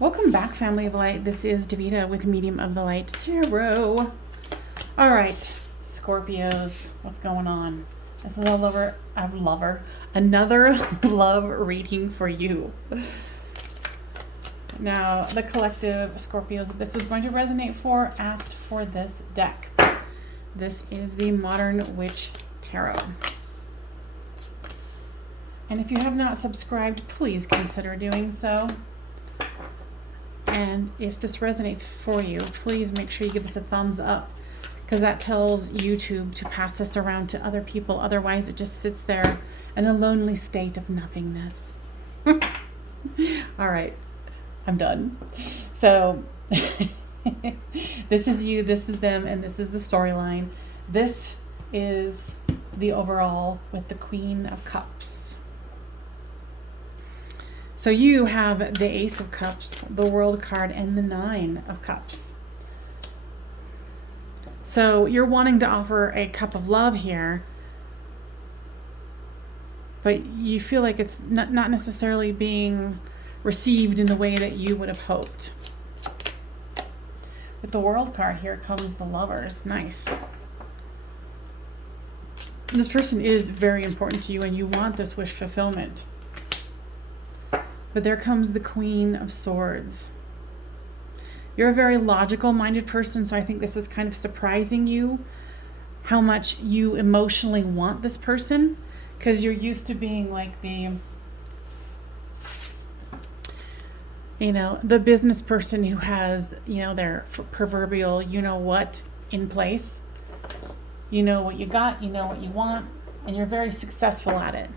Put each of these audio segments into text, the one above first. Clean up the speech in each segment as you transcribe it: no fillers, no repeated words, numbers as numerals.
Welcome back, family of light. This is Davita with Medium of the Light Tarot. All right, Scorpios, what's going on? This is another love reading for you. Now, the collective Scorpios, this is going to resonate for, asked for this deck. This is the Modern Witch Tarot. And if you have not subscribed, please consider doing so. And if this resonates for you, please make sure you give us a thumbs up, because that tells YouTube to pass this around to other people. Otherwise, it just sits there in a lonely state of nothingness. All right, I'm done. So this is you, this is them, and this is the storyline. This is the overall with the Queen of Cups. So you have the Ace of Cups, the World card, and the Nine of Cups. So you're wanting to offer a cup of love here, but you feel like it's not necessarily being received in the way that you would have hoped. With the World card, here comes the Lovers. Nice. This person is very important to you, and you want this wish fulfillment. But there comes the Queen of Swords. You're a very logical-minded person, so I think this is kind of surprising you how much you emotionally want this person, because you're used to being like the business person who has, their proverbial you-know-what in place. You know what you got, you know what you want, and you're very successful at it.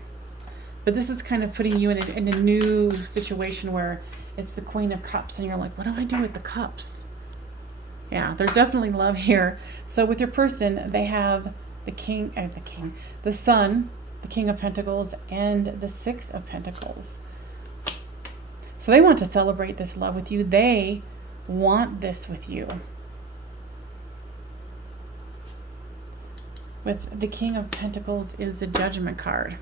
But this is kind of putting you in a new situation where it's the Queen of Cups, and you're like, what do I do with the cups? Yeah, there's definitely love here. So with your person, they have the Sun, the King of Pentacles, and the Six of Pentacles. So they want to celebrate this love with you. They want this with you. With the King of Pentacles is the Judgment card.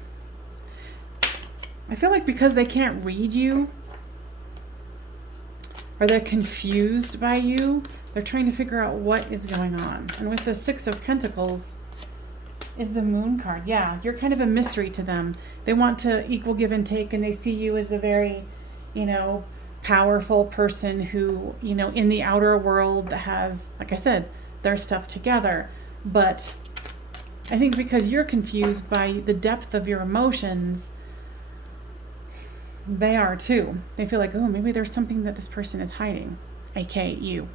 I feel like because they can't read you, or they're confused by you, they're trying to figure out what is going on. And with the Six of Pentacles is the Moon card. Yeah, you're kind of a mystery to them. They want to equal give and take, and they see you as a very, powerful person who, in the outer world has, like I said, their stuff together. But I think because you're confused by the depth of your emotions, they are too. They feel like, oh, maybe there's something that this person is hiding, aka you.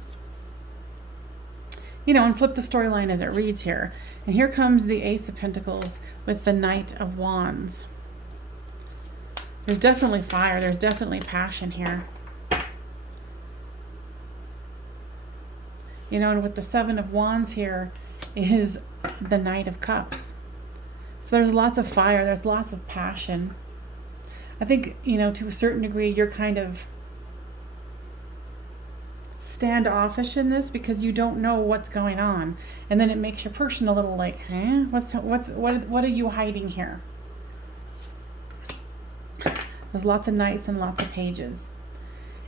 And flip the storyline as it reads here. And here comes the Ace of Pentacles with the Knight of Wands. There's definitely fire. There's definitely passion here. And with the Seven of Wands here is the Knight of Cups. So there's lots of fire. There's lots of passion. I think, to a certain degree, you're kind of standoffish in this because you don't know what's going on. And then it makes your person a little like, huh? What are you hiding here? There's lots of knights and lots of pages.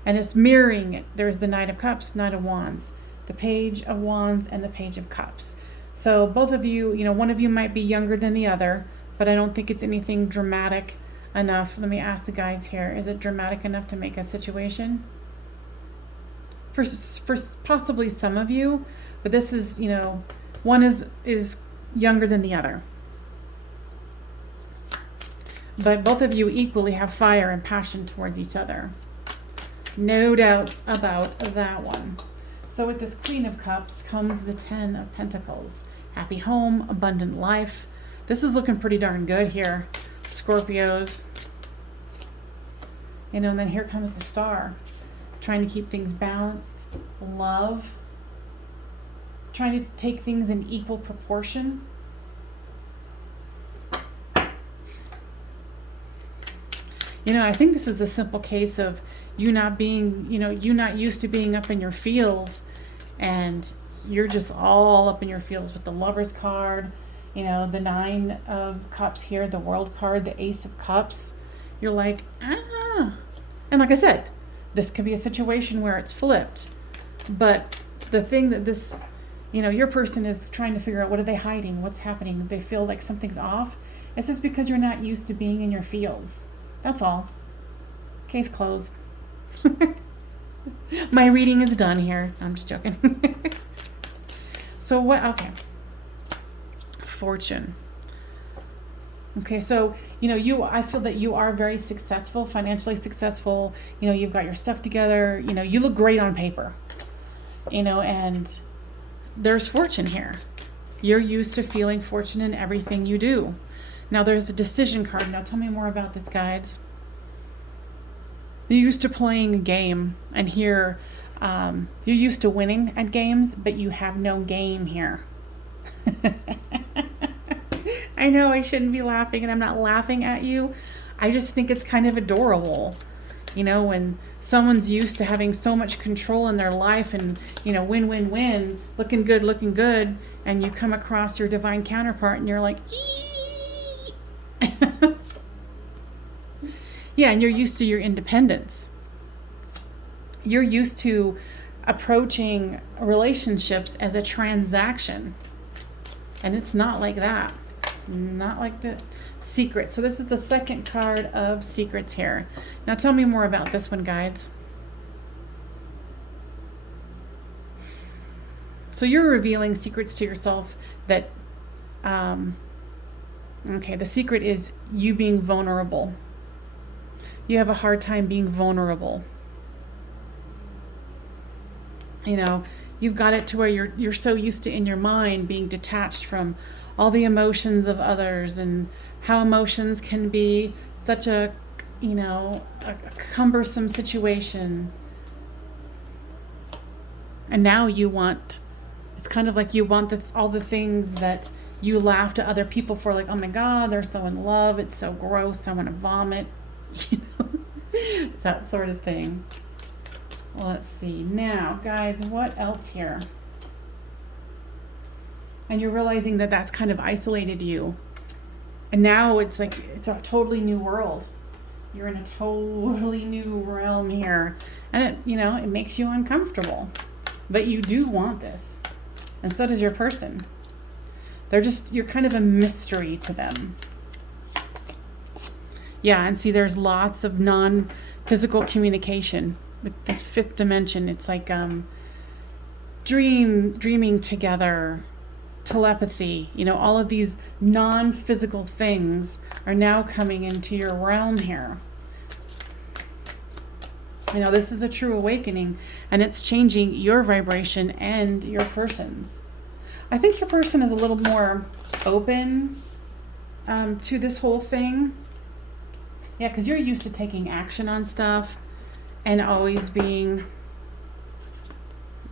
And it's mirroring it. There's the Knight of Cups, Knight of Wands, the Page of Wands, and the Page of Cups. So both of you, one of you might be younger than the other, but I don't think it's anything dramatic enough. Let me ask the guides here. Is it dramatic enough to make a situation? For possibly some of you, but this is, one is younger than the other. But both of you equally have fire and passion towards each other. No doubts about that one. So with this Queen of Cups comes the Ten of Pentacles. Happy home, abundant life. This is looking pretty darn good here, Scorpios. And then here comes the Star. Trying to keep things balanced. Love. Trying to take things in equal proportion. I think this is a simple case of you not being, you not used to being up in your feels, and you're just all up in your feels with the Lovers card, the Nine of Cups here, the World card, the Ace of Cups. You're like, ah. And like I said, This could be a situation where it's flipped. But the thing that this, your person is trying to figure out, what are they hiding? What's happening? They feel like something's off. It's just because you're not used to being in your feels. That's all. Case closed. My reading is done here. I'm just joking. So what? Okay. Fortune. Okay, so I feel that you are very successful, financially successful. You've got your stuff together. You look great on paper. And there's fortune here. You're used to feeling fortune in everything you do. Now there's a decision card. Now tell me more about this, guides. You're used to playing a game, and here you're used to winning at games, but you have no game here. I know I shouldn't be laughing, and I'm not laughing at you. I just think it's kind of adorable. When someone's used to having so much control in their life and, win, win, win, looking good, and you come across your divine counterpart and you're like, ee! Yeah, and you're used to your independence. You're used to approaching relationships as a transaction. And it's not like that. Not like the secret. So this is the second card of secrets here. Now tell me more about this one, guides. So you're revealing secrets to yourself that, the secret is you being vulnerable. You have a hard time being vulnerable. You've got it to where you're so used to, in your mind, being detached from all the emotions of others, and how emotions can be such a cumbersome situation. And now it's kind of like you want all the things that you laughed at other people for, like, oh my God, they're so in love, it's so gross, I want to vomit, that sort of thing. Well, let's see. Now, guys, what else here? And you're realizing that that's kind of isolated you. And now it's like, it's a totally new world. You're in a totally new realm here. And it makes you uncomfortable. But you do want this. And so does your person. You're kind of a mystery to them. Yeah, and see, there's lots of non-physical communication. With this fifth dimension, it's like dreaming together, telepathy, all of these non-physical things are now coming into your realm here. This is a true awakening, and it's changing your vibration and your person's. I think your person is a little more open to this whole thing. Yeah, because you're used to taking action on stuff and always being,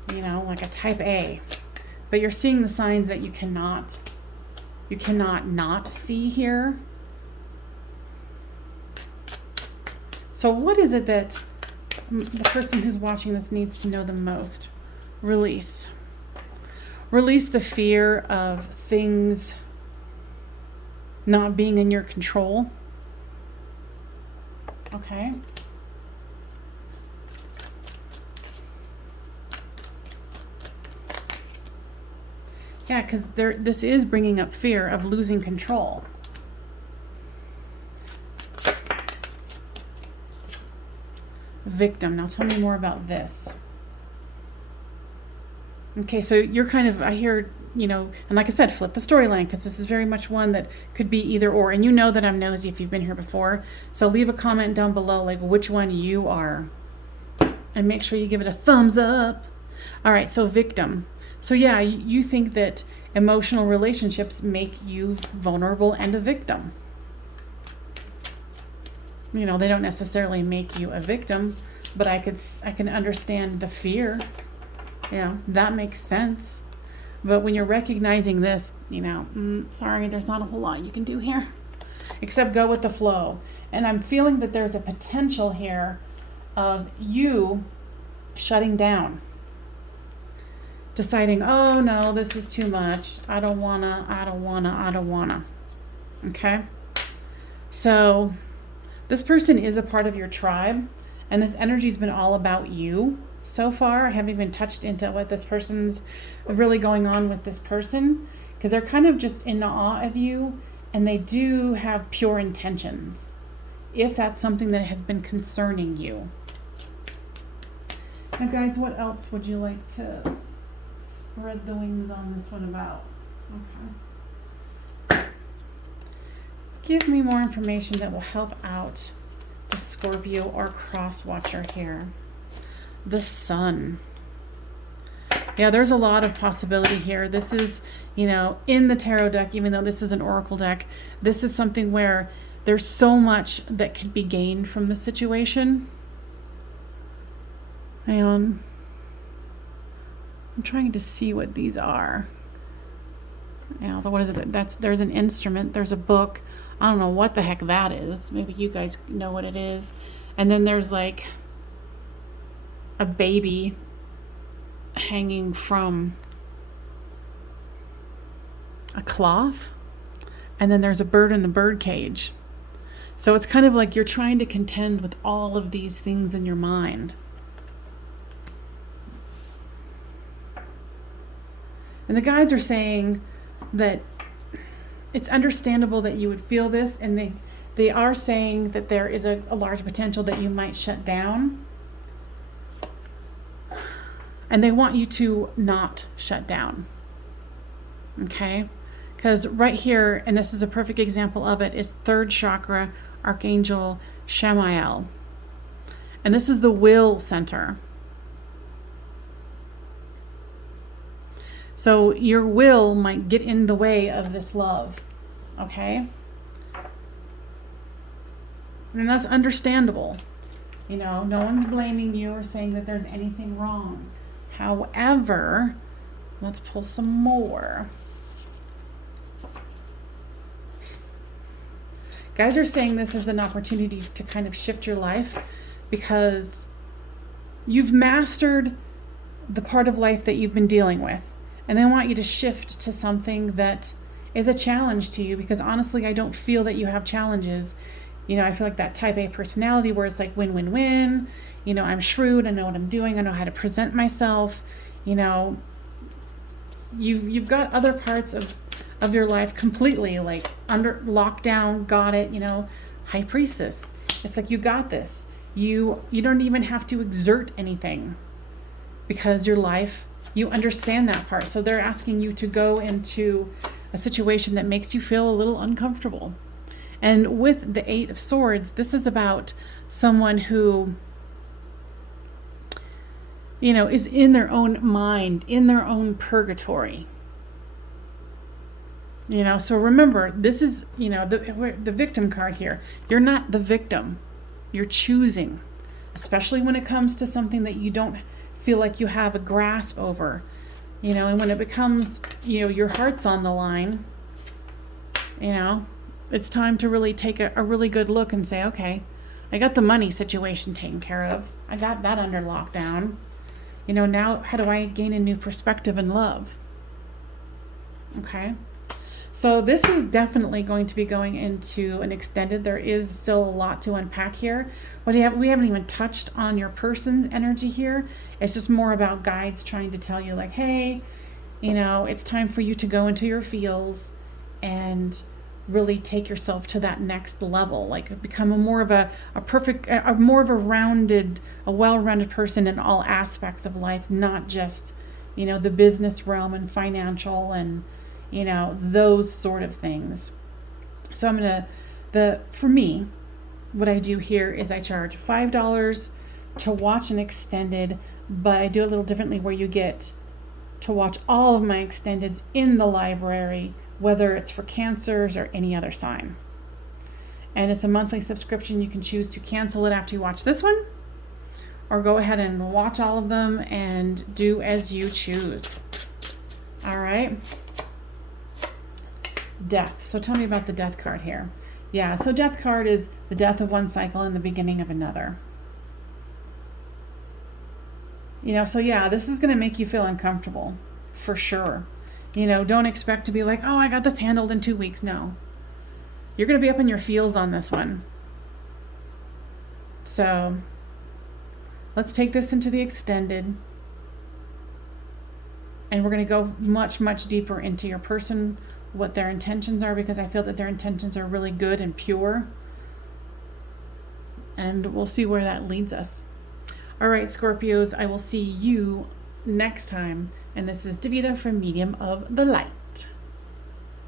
like a type A. But you're seeing the signs that you cannot not see here. So what is it that the person who's watching this needs to know the most? Release. Release the fear of things not being in your control. Okay. Yeah, because this is bringing up fear of losing control. Victim. Now tell me more about this. Okay, so you're kind of, I hear, and like I said, flip the storyline, because this is very much one that could be either or. And that I'm nosy if you've been here before. So leave a comment down below, like which one you are. And make sure you give it a thumbs up. All right, so victim. So yeah, you think that emotional relationships make you vulnerable and a victim. They don't necessarily make you a victim, but I can understand the fear. Yeah, that makes sense. But when you're recognizing this, sorry, there's not a whole lot you can do here, except go with the flow. And I'm feeling that there's a potential here of you shutting down. Deciding, oh no, this is too much. I don't wanna. Okay? So this person is a part of your tribe, And this energy's been all about you so far. I haven't even touched into what this person's really going on with this person, because they're kind of just in awe of you, and they do have pure intentions, if that's something that has been concerning you. Now, guys, what else would you like to spread the wings on this one about? Okay. Give me more information that will help out the Scorpio or cross watcher here. The Sun. Yeah, there's a lot of possibility here. This is, you know, in the tarot deck, even though this is an oracle deck, this is something where there's so much that can be gained from the situation. And I'm trying to see what these are. Yeah, what is it? There's an instrument, there's a book. I don't know what the heck that is. Maybe you guys know what it is. And then there's like a baby hanging from a cloth. And then there's a bird in the bird cage. So it's kind of like you're trying to contend with all of these things in your mind. And the guides are saying that it's understandable that you would feel this, and they are saying that there is a large potential that you might shut down. And they want you to not shut down. Okay? Because right here, and this is a perfect example of it, is third chakra, Archangel Shamael. And this is the will center. So your will might get in the way of this love, okay? And that's understandable. You know, no one's blaming you or saying that there's anything wrong. However, let's pull some more. Guys are saying this is an opportunity to kind of shift your life, because you've mastered the part of life that you've been dealing with. And they want you to shift to something that is a challenge to you, because honestly, I don't feel that you have challenges. You know, I feel like that type A personality where it's like win, win, win. You know, I'm shrewd. I know what I'm doing. I know how to present myself. You know, you've got other parts of your life completely like under lockdown. Got it. You know, High Priestess. It's like, you got this. You don't even have to exert anything, because your life, you understand that part. So they're asking you to go into a situation that makes you feel a little uncomfortable. And with the Eight of Swords, this is about someone who, you know, is in their own mind, in their own purgatory. You know, so remember, this is, you know, the victim card here. You're not the victim. You're choosing, especially when it comes to something that you don't feel like you have a grasp over, you know. And when it becomes, you know, your heart's on the line, you know, it's time to really take a really good look and say, okay, I got the money situation taken care of. I got that under lockdown. You know, now how do I gain a new perspective and love? Okay. So this is definitely going to be going into an extended. There is still a lot to unpack here. But we haven't even touched on your person's energy here. It's just more about guides trying to tell you like, hey, you know, it's time for you to go into your feels and really take yourself to that next level. Like become a more of a well-rounded person in all aspects of life, not just, you know, the business realm and financial and, you know, those sort of things. So for me, what I do here is I charge $5 to watch an extended, but I do it a little differently, where you get to watch all of my extendeds in the library, whether it's for Cancers or any other sign. And it's a monthly subscription. You can choose to cancel it after you watch this one, or go ahead and watch all of them and do as you choose. All right. Death. So tell me about the death card here. Yeah, so death card is the death of one cycle and the beginning of another. You know, so yeah, this is going to make you feel uncomfortable for sure. You know, don't expect to be like, oh, I got this handled in 2 weeks. No. You're going to be up in your feels on this one. So Let's take this into the extended. And we're going to go much, much deeper into your person, what their intentions are, because I feel that their intentions are really good and pure. And we'll see where that leads us. All right, Scorpios, I will see you next time. And this is Davida from Medium of the Light.